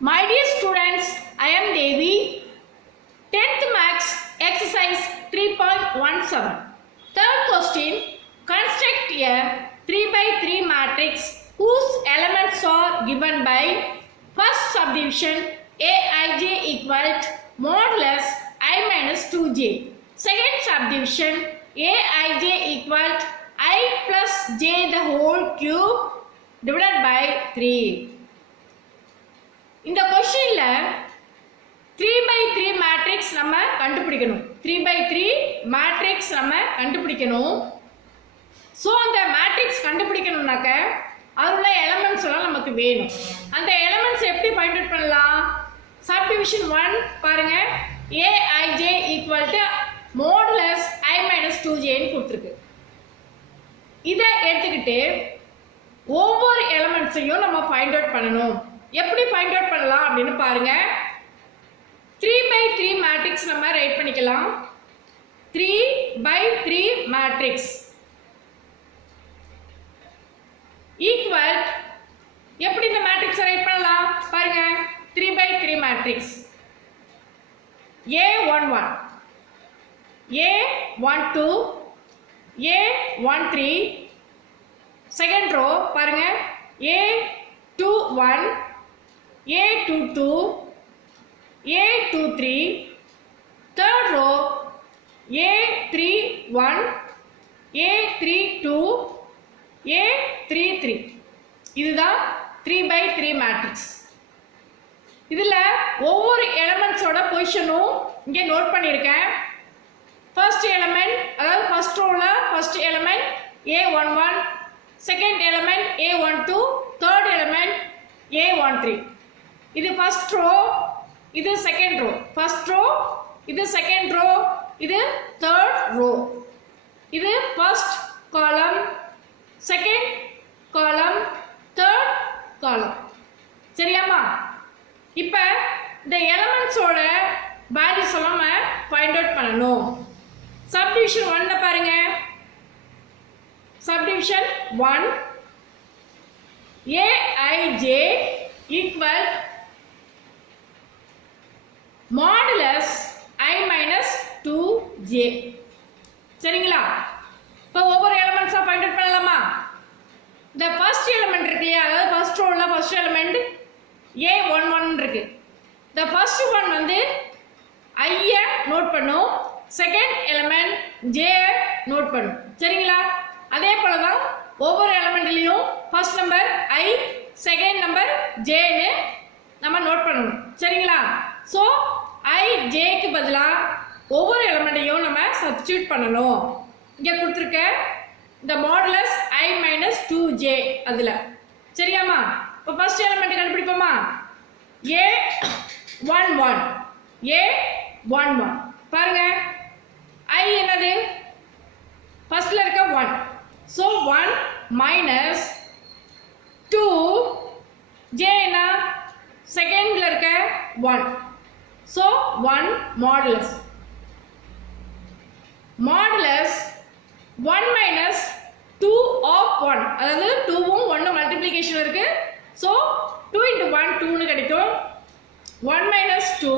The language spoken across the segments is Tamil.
My dear students, I am Devi. 10th Maths exercise 3.17. Third question. Construct a 3 by 3 matrix whose elements are given by first subdivision Aij equal to modulus I minus 2j. Second subdivision Aij equal to I plus j the whole cube divided by 3. இந்த क्वेश्चनல 3 by 3 மேட்ரிக்ஸ் நம்ம கண்டுபிடிக்கணும். 3 by 3 மேட்ரிக்ஸ் நம்ம கண்டுபிடிக்கணும். சோ அந்த மேட்ரிக்ஸ் கண்டுபிடிக்கணும்னாக்க அதுல எலிமெண்ட்ஸ் எல்லாம் நமக்கு வேணும். அந்த எலிமெண்ட்ஸ் எப்படி ஃபைண்ட் அவுட் பண்ணலாம்? சப்டிவிஷன் 1 பாருங்க. Aij equal to modulus I minus 2j ன்னு கொடுத்திருக்கு. இத எடுத்துக்கிட்டு ஒவ்வொரு எலிமெண்ட்ஸையும் நம்ம ஃபைண்ட் அவுட் பண்ணணும். எப்படி ஃபைண்ட் அவுட் பண்ணலாம் அப்படினு பாருங்க. 3 by 3 மேட்ரிக்ஸ் நம்ம ரைட் பண்ணிக்கலாம். 3 by 3 மேட்ரிக்ஸ் ஈக்குவல் எப்படி இந்த மேட்ரிக்ஸ் ரைட் பண்ணலாம் பாருங்க. 3 by 3 matrix A11 A12 A13 second row பாருங்க. A21 A22 A23 third row A31 A32 A33 இதுதான் 3 by 3 மேட்ரிக்ஸ். இதுல ஒவ்வொரு எலிமெண்ட்ஸோட பொசிஷனும் இங்கே நோட் பண்ணியிருக்கேன். ஃபர்ஸ்ட் எலிமெண்ட் அதாவது ஃபர்ஸ்ட் ரோல first element A11 second element A12 third element A13. இது ஃபர்ஸ்ட் ரோ இது செகண்ட் ரோ. ஃபர்ஸ்ட் ரோ இது செகண்ட் ரோ இது தேர்ட் ரோ. இது first column second column third column. சரியாமா? இப்போ இந்த எலிமெண்ட்ஸோட வேல்யூஸ் எல்லாம் ஃபைண்ட் அவுட் பண்ணணும். சப்டிவிஷன் 1 பாருங்க. Subdivision 1 Aij equal modulus I minus 2j. சரிங்களா? இப்போ ஒவ்வொரு எலிமெண்ட்ஸா ஃபைண்ட் அவுட் பண்ணலாமா? இந்த ஃபர்ஸ்ட் எலிமெண்ட் இருக்கு இல்லையா, அதாவது ஃபர்ஸ்ட் ரோல ஃபர்ஸ்ட் எலிமெண்ட் A11 இருக்கு. இந்த ஃபர்ஸ்ட் ஒன் வந்து I நோட் பண்ணும், செகண்ட் எலிமெண்ட் J நோட் பண்ணும். சரிங்களா? அதே போல தான் ஒவ்வொரு எலிமெண்ட்லயும் first number I second number J ன்னு நம்ம நோட் பண்ணணும். சரிங்களா? சோ I J க்கு பதிலா ஒவ்வொரு எலிமெண்ட்டையும் நம்ம சப்ஸ்டிட்யூட் பண்ணணும். இங்க கொடுத்திருக்க இந்த மாடுலஸ் I minus 2j அதுல. சரியாமா? இப்போ ஃபர்ஸ்ட் எலிமெண்ட் கண்டுபிடிப்போமா? A11 A11 பாருங்க. I என்னது? ஃபர்ஸ்ட்ல இருக்க 1. So 1 minus 2 J என்ன? செகண்ட்ல இருக்க 1. So 1 modulus. Modulus 1 minus 2 of 1. அதாவது 2வும் 1 மல்டிப்ளிகேஷன் இருக்கு. So 2 into 1 2 ன்னு கிடைக்கும். 1 minus 2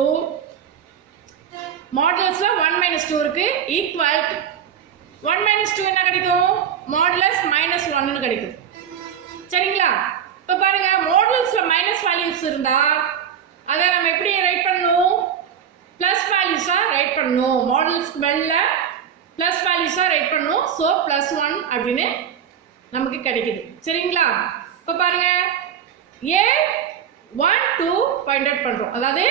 modulusல 1 minus 2 இருக்கு equal 1 minus 2 என்ன கிடைக்கும்? modulus minus 1 ன்னு கிடைக்கும். சரிங்களா? இப்போ பாருங்க, மாடுலஸ்ல மைனஸ் வேல்யூஸ் இருந்தா அதை நம்ம எப்படி ரைட் பண்ணணும்? பிளஸ் வேல்யூஸா ரைட் பண்ணணும். மாடுலஸ்க்கு வெளில பிளஸ் வேல்யூஸா ரைட் பண்ணணும். ஸோ +1 அப்படின்னு நமக்கு கிடைக்குது. சரிங்களா? இப்போ பாருங்க, A12 ஃபைண்ட் அவுட் பண்றோம். அதாவது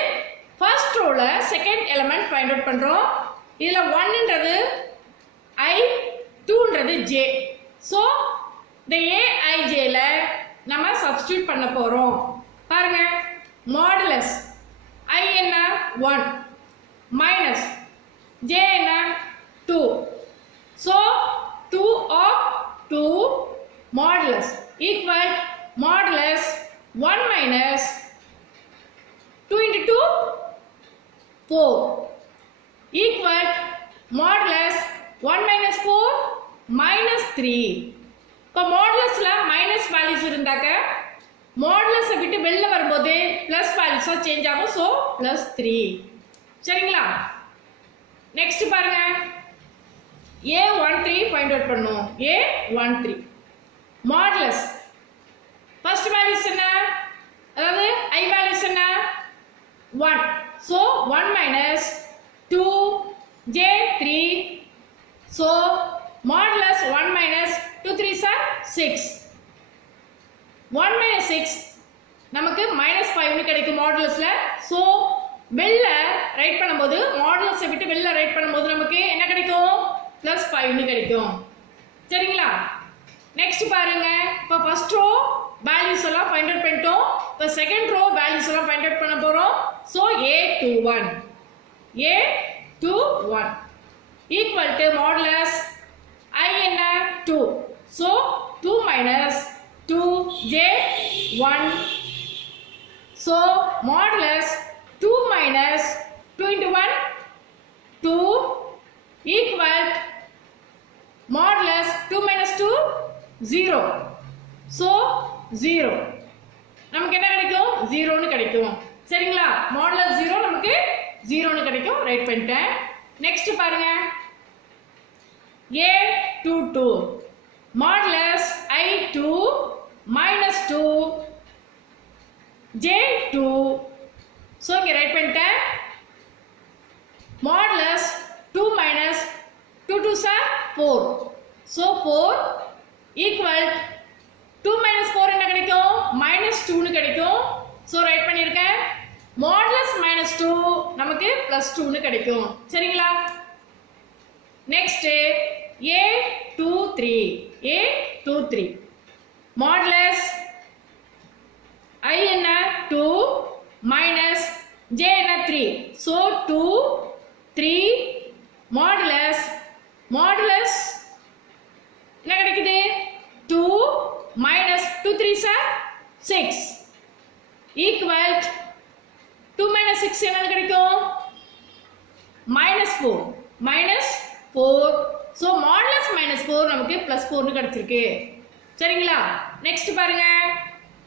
ஃபர்ஸ்ட் ரோல செகண்ட் எலிமெண்ட் ஃபைண்ட் அவுட் பண்றோம். இதுல 1ன்றது I 2ன்றது J. ஸோ இந்த Aij ல நம்ம சப்ஸ்டிட்யூட் பண்ண போறோம். பாருங்க, மாடுலஸ் I என்ன 1 மைனஸ் J என்ன 2. So 2 of 2 modulus equal modulus 1 minus 2 into 2 4 equal modulus 1 minus 4 minus 3. இப்போ மாடுலஸ்ல மைனஸ் வேல்யூஸ் இருந்தாக்க மாடுலஸை விட்டு வெளில வரும்போது பிளஸ் வேல்யூ வேல்யூஸா சேஞ்ச் ஆகும். ஸோ +3. சரிங்களா? நெக்ஸ்ட் பாருங்க, A13 ஃபைண்ட் அவுட் பண்ணும். A13 மாடுலஸ் ஃபர்ஸ்ட் வேல்யூஸ் என்ன, அதாவது I வேல்யூஸ் என்ன 1. So 1 minus 2 J3. So modulus 1 minus 2 3s are 6. 1 minus 6 நமக்கு -5 கிடைக்கும் மாடுலஸ்ல. ஸோ வெளில ரைட் பண்ணும்போது மாடுலஸை விட்டு வெளில ரைட் பண்ணும்போது நமக்கு என்ன கிடைக்கும், +5 கிடைக்கும். சரிங்களா? நெக்ஸ்ட் பாருங்க, இப்போ ஃபர்ஸ்ட் ரோ வேல்யூஸ் எல்லாம் ஃபைண்ட் அவுட் பண்ணிட்டோம். இப்போ செகண்ட் ரோ வேல்யூஸ் எல்லாம் ஃபைண்ட் அவுட் பண்ண போறோம். So A21 equal to modulus I என்ன 2. So 2 minus 2 J1. So modulus 2 minus 2 into 1 2 equal modulus 2 minus 2 0. so 0 நமக்கு என்ன கிடைக்கும், 0 னு கிடைக்கும். சரிங்களா? modulus 0 நமக்கு 0 னு கிடைக்கும். ரைட் பண்ணிட்டேன். நெக்ஸ்ட் பாருங்க, A22 modulus I2 minus 2 J2. So இங்கே ரைட் பண்ணிட்டேன். Modulus 2 minus 2 2s are 4. So 4 equal 2 minus 4 என்ன கிடைக்கும், -2 கிடைக்கும். ஸோ ரைட் பண்ணியிருக்கேன். மாடுலஸ் -2 நமக்கு +2 கிடைக்கும். சரிங்களா? நெக்ஸ்ட் A23 மாடுலஸ் I என்ன 2 minus J என்ன 3. so 2 3 modulus என்ன கிடைக்குது, 2 minus 2 3s are 6 equal 2 minus 6 என்ன கிடைக்கும், -4. so modulus -4 நமக்கு +4 னு கிடைச்சிருக்கு. சரிங்களா? நெக்ஸ்ட் பாருங்க,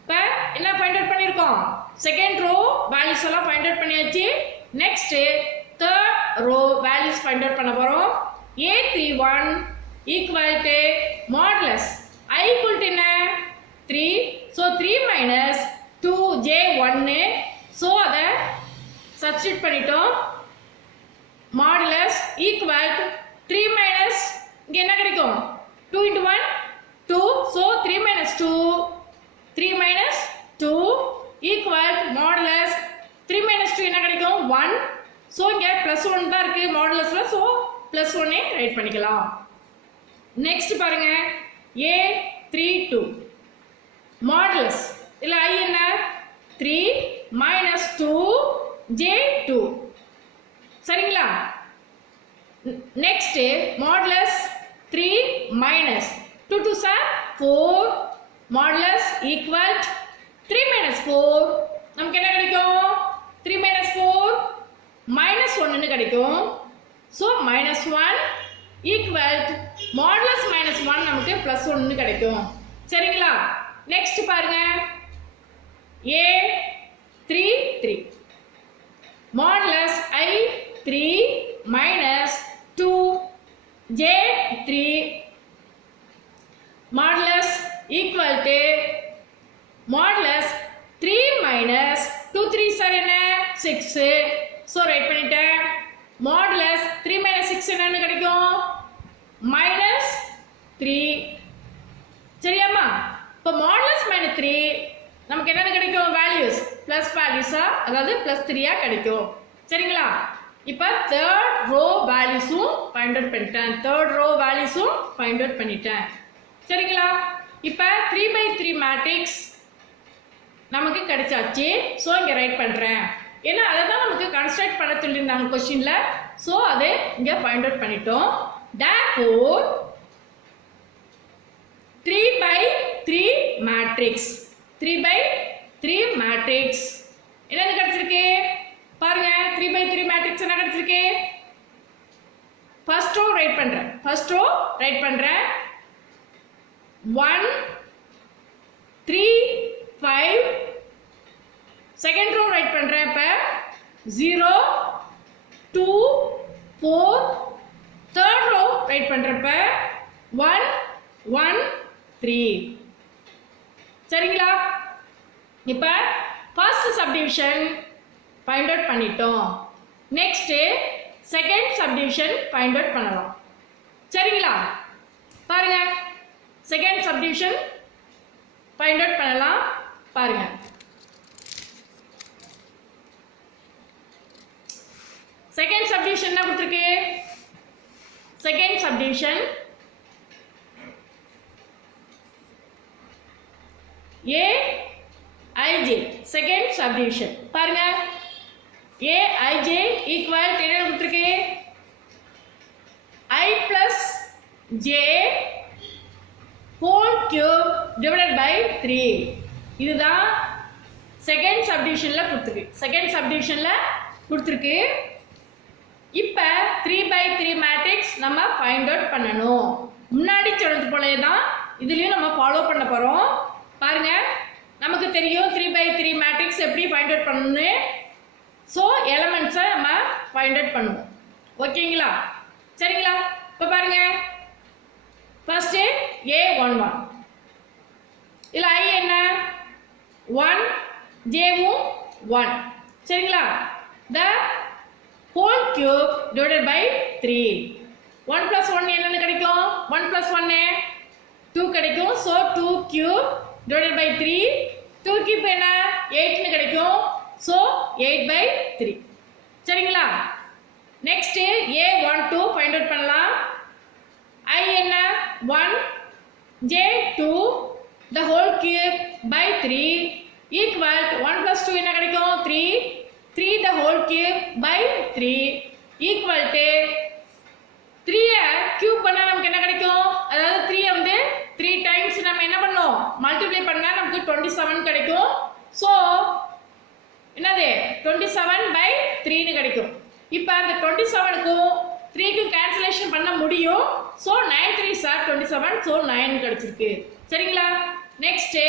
இப்போ என்ன ஃபைண்ட் அவுட் பண்ணியிருக்கோம், செகண்ட் ரோ வேல்யூஸ் எல்லாம் ஃபைண்ட் அவுட் பண்ணியாச்சு. Next third row values find out பண்ண போறோம். A31 equal to modulus I equal to என்ன 3. So 3 minus 2 J1. ஸோ அதை சப்ஸ்டிட் பண்ணிட்டோம். மாடுலஸ் ஈக்குவல் 3 minus இங்கே என்ன கிடைக்கும், 2 into 1 2. So 3 minus 2 3 minus 2 equal modulus 3 minus 2 என்ன கிடைக்கும், 1. ஸோ இங்கே +1 தான் இருக்கு மாடுலஸ்ல. ஸோ +1 ரைட் பண்ணிக்கலாம். நெக்ஸ்ட் பாருங்க, A32 மாடுலஸ் இல்ல I என்ன 3 minus 2 J2. சரிங்களா? Next modulus 3 minus 2 2s are 4 modulus equal 3 minus 4 நமக்கு என்ன கிடைக்கும், 3 minus 4 -1 னு கிடைக்கும். ஸோ -1 equal modulus -1 நமக்கு +1 னு கிடைக்கும். சரிங்களா? நெக்ஸ்ட் பாருங்க, A33 modulus I3 minus 2 J3 modulus equal to modulus 3 minus 2 3s are என்ன 6. ஸோ ரைட் பண்ணிட்டேன். modulus 3 minus 6 என்னன்னு கிடைக்கும், -3. சரியாம்மா? இப்போ modulus -3 நமக்கு என்னன்னு கிடைக்கும், வேல்யூஸ் ப்ளஸ் வேல்யூஸா, அதாவது +3 கிடைக்கும். சரிங்களா? இப்போ தேர்ட் ரோ வேல்யூஸும் ஃபைண்ட் அவுட் பண்ணிட்டேன். சரிங்களா? இப்போ 3/3 மேட்ரிக்ஸ் நமக்கு கிடைச்சாச்சு. ஸோ இங்கே ரைட் பண்ணுறேன். ஏன்னா அதை தான் நமக்கு கன்ஸ்ட்ரக்ட் பண்ண சொல்லியிருந்தாங்க கொஸ்டின்ல. ஸோ அதை இங்கே ஃபைண்ட் அவுட் பண்ணிட்டோம். therefore 3/3 மேட்ரிக்ஸ் என்னன்னு கிடைச்சிருக்கு பாருங்க. 3/3 மேட்ரிக்ஸ் என்ன கிடைச்சிருக்கு, ஃபர்ஸ்ட் ரோ ரைட் பண்றேன். 1 3 5 செகண்ட் ரோ ரைட் பண்ணுறேன். இப்போ 0 2 4 தேர்ட் ரோ ரைட் பண்ணுறப்ப 1 1 3. சரிங்களா? இப்போ ஃபர்ஸ்ட் சப்டிவிஷன் ஃபைண்ட் அவுட் பண்ணிட்டோம். Next second subdivision find out பண்ணலாம். சரிங்களா? பாருங்க, செகண்ட் சப்டிவிஷன் ஃபைண்ட் அவுட் பண்ணலாம். பாருங்க, செகண்ட் சப்டிவிஷன் என்ன கொடுத்துருக்கு? Second subdivision AIJ second subdivision. பாருங்க, AIJ ஈக்குவல் என்ன கொடுத்துருக்கு? I plus J whole cube divided by 3. இதுதான் செகண்ட் சப்டிவிஷன்ல கொடுத்துருக்கு. செகண்ட் சப்டிவிஷன்ல கொடுத்துருக்கு. இப்போ 3/3 மேட்ரிக்ஸ் நம்ம ஃபைண்ட் அவுட் பண்ணணும். முன்னாடி சொன்னது போலே தான் இதுலேயும் நம்ம ஃபாலோ பண்ண போகிறோம். பாருங்க, நமக்கு தெரியும் 3/3 மேட்ரிக்ஸ் எப்படி ஃபைண்ட் அவுட் பண்ணணும்னு. ஸோ எலமெண்ட்ஸை நம்ம ஃபைண்ட் அவுட் பண்ணுவோம். ஓகேங்களா? சரிங்களா? இப்போ பாருங்க, ஃபர்ஸ்ட்டு A11. இதில் I என்ன? 1, Jவும் 1. சரிங்களா? The whole cube divided by 3. 1 plus 1 என்னன்னு கிடைக்கும்? 1 plus 1 2 கிடைக்கும். So 2 cube divided by 3. 2 cube என்ன? 8 கிடைக்கும். ஸோ 8/3. சரிங்களா? நெக்ஸ்ட் A12 ஃபைண்ட் அவுட் பண்ணலாம். I என்ன? 1, J2 the whole cube by 3 equal 1 plus 2 என்ன கிடைக்கும்? 3. 3 the whole cube by 3 equal to 3 cube பண்ணா நமக்கு என்ன கிடைக்கும்? அதாவது 3 வந்து 3 டைம்ஸ் நம்ம என்ன பண்ணோம்? மல்டிப்ளை பண்ணா நமக்கு 27 கிடைக்கும். ஸோ என்னது? 27/3 ன்னு கிடைக்கும். இப்போ அந்த 27க்கும் 3க்கும் கேன்சலேஷன் பண்ண முடியும். So 9 3s are 27. ஸோ 9 கிடைச்சிருக்கு. சரிங்களா? Next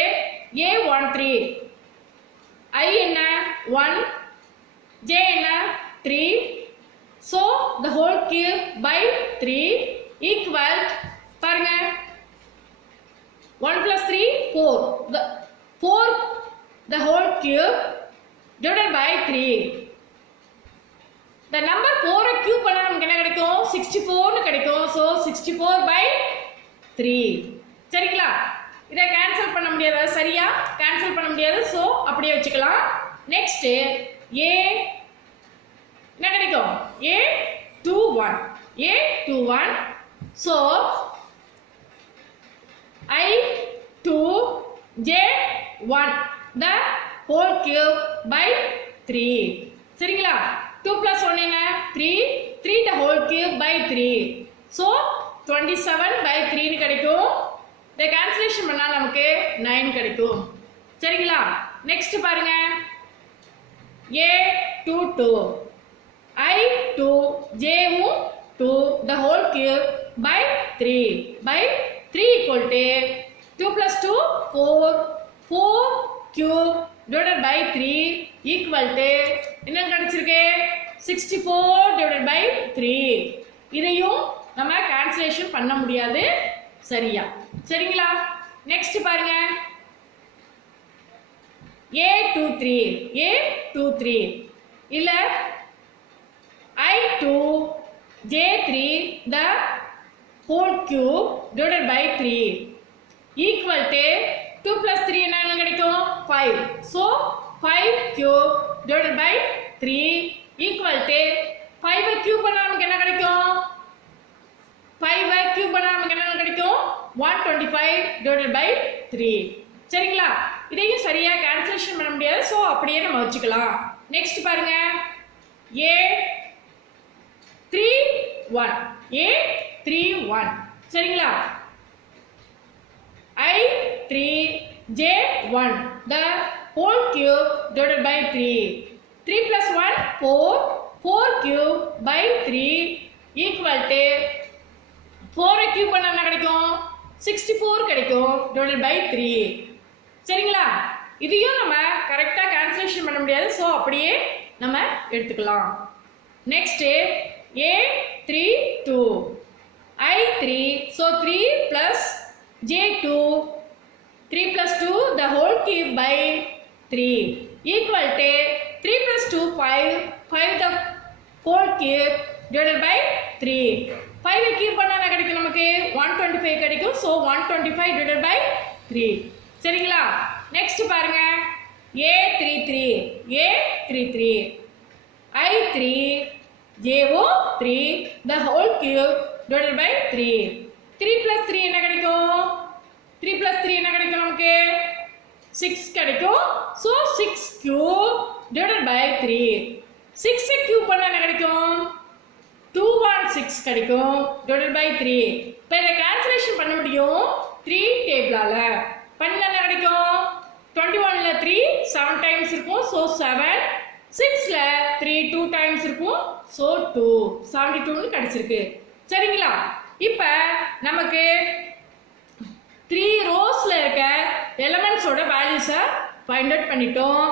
A13. I என்ன? 1, J என்ன? 3. So the whole cube by 3 equal பாருங்க 1 plus 3 4. 4 the whole cube divided by 3. The number 4 cube பண்ணா நமக்கு என்ன கிடைக்கும்? 64 ன்னு கிடைக்கும். ஸோ 64/3. சரிங்களா? இதை கேன்சல் பண்ண முடியாது. சரியா? கேன்சல் பண்ண முடியாது. ஸோ அப்படியே வச்சுக்கலாம். நெக்ஸ்ட் A என்ன கிடைக்கும்? A21. A21. So I2 J1 the whole cube by 3. சரிங்களா? 2 plus 1 என்ன? 3. 3 the whole cube by 3. So 27/3 ன்னு கிடைக்கும். இதை கேன்சலேஷன் பண்ணால் நமக்கு 9 கிடைக்கும். சரிங்களா? நெக்ஸ்ட் பாருங்க, A22. I2 Jவும் 2 the whole cube by 3 equal to 2 plus 2 4. 4 cube divided by 3 equal to என்ன கிடைச்சிருக்கு? 64/3. இதையும் நம்ம கேன்சலேஷன் பண்ண முடியாது. சரியா? சரிங்களா? நெக்ஸ்ட் பாருங்க, A23. இல்ல I2 J3 the whole cube divided by 3 equal to 2 plus 3 என்ன கிடைக்கும்? 5. So 5 cube divided by 3 equal to 5 cube பண்ணா நமக்கு என்ன கிடைக்கும்? 5 cube பண்ணா நமக்கு என்ன கிடைக்கும்? 125/3. சரிங்களா? இதையும் சரியா கேன்சலேஷன் பண்ண முடியாது. ஸோ அப்படியே நம்ம வச்சுக்கலாம். நெக்ஸ்ட் பாருங்க, A31. சரிங்களா? I3 J1 the whole cube divided by 3. 3 plus 1 4. 4 cube by 3 equal to 4 cube பண்ணா என்ன கிடைக்கும்? 64 கிடைக்கும் divided by 3. சரிங்களா? இதையும் நம்ம கரெக்டாக கேன்சலேஷன் பண்ண முடியாது, ஸோ அப்படியே நம்ம எடுத்துக்கலாம். Next A3 2 I3, so 3 + J2 3 + 2 the whole cube by 3 equal to 3 + 2 5 the whole cube divided by 3. 5 cube பண்ணா என்ன கிடைக்கும் நமக்கு 125 கிடைக்கும். So 125 divided by 3. சரிங்களா? நெக்ஸ்ட் பாருங்க A33 I3 J03 the whole cube divided by 3. 3 + 3 என்ன கிடைக்கும்? 3 + 3 என்ன கிடைக்கும் நமக்கு 6 கிடைக்கும். So 6 cube divided by 3. 6 cube பண்ணா என்ன கிடைக்கும் 216 கிடைக்கும் divided by 3. இப்போ இதை கேன்சலேஷன் பண்ண முடியும் 3 டேபிளால. பண்ணா என்ன கிடைக்கும் 21ல 3 7 டைம்ஸ் இருக்கும். ஸோ 7. 6ல 3 2 டைம்ஸ் இருக்கும். ஸோ 2 72ன்னு கிடைச்சிருக்கு. சரிங்களா? இப்போ நமக்கு 3 ரோஸ்ல இருக்க எலிமெண்ட்ஸோட வேல்யூஸை ஃபைண்ட் அவுட் பண்ணிட்டோம்.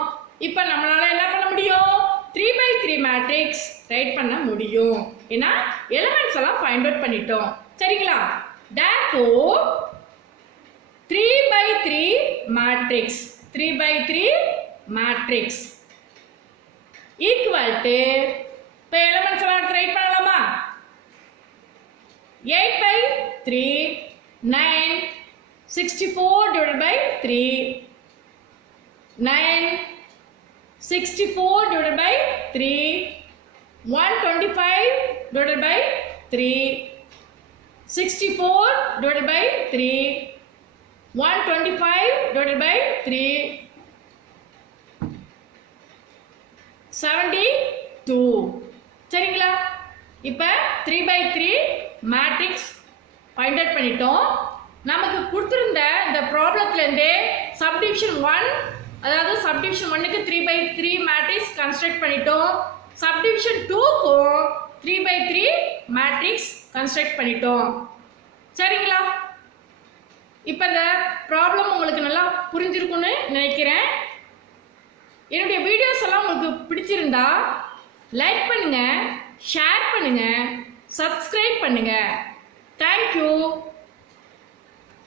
இப்போ நம்மளால என்ன பண்ண முடியும் 3/3 மேட்ரிக்ஸ் ரைட் பண்ண முடியும். ஏன்னா எலிமெண்ட்ஸ் எல்லாம் ஃபைண்ட் அவுட் பண்ணிட்டோம். சரிங்களா? therefore 3/3 மேட்ரிக்ஸ் equal to இப்போ எலிமெண்ட்ஸ் எல்லாம் ரைட் பண்ணலாமா 8/3 9 64 divided by 3 9 64 divided by 3 125 divided by 3 64 divided by 3 125 divided by 3 72. சரிங்களா? இப்போ 3/3 மேட்ரிக்ஸ் ஃபைண்ட் அவுட் பண்ணிட்டோம். நமக்கு கொடுத்துருந்த இந்த ப்ராப்ளத்துலேருந்தே சப்டிவிஷன் 1, அதாவது சப்டிவிஷன் 1க்கு 3/3 மேட்ரிக்ஸ் கன்ஸ்ட்ரக்ட் பண்ணிட்டோம். சப்டிவிஷன் 2க்கும் 3/3 மேட்ரிக்ஸ் கன்ஸ்ட்ரக்ட் பண்ணிட்டோம். சரிங்களா? இப்போ இந்த ப்ராப்ளம் உங்களுக்கு நல்லா புரிஞ்சிருக்குன்னு நினைக்கிறேன். என்னுடைய வீடியோஸ் எல்லாம் உங்களுக்கு பிடிச்சிருந்தா லைக் பண்ணுங்க, ஷேர் பண்ணுங்க, சப்ஸ்கிரைப் பண்ணுங்க. தேங்க்யூ.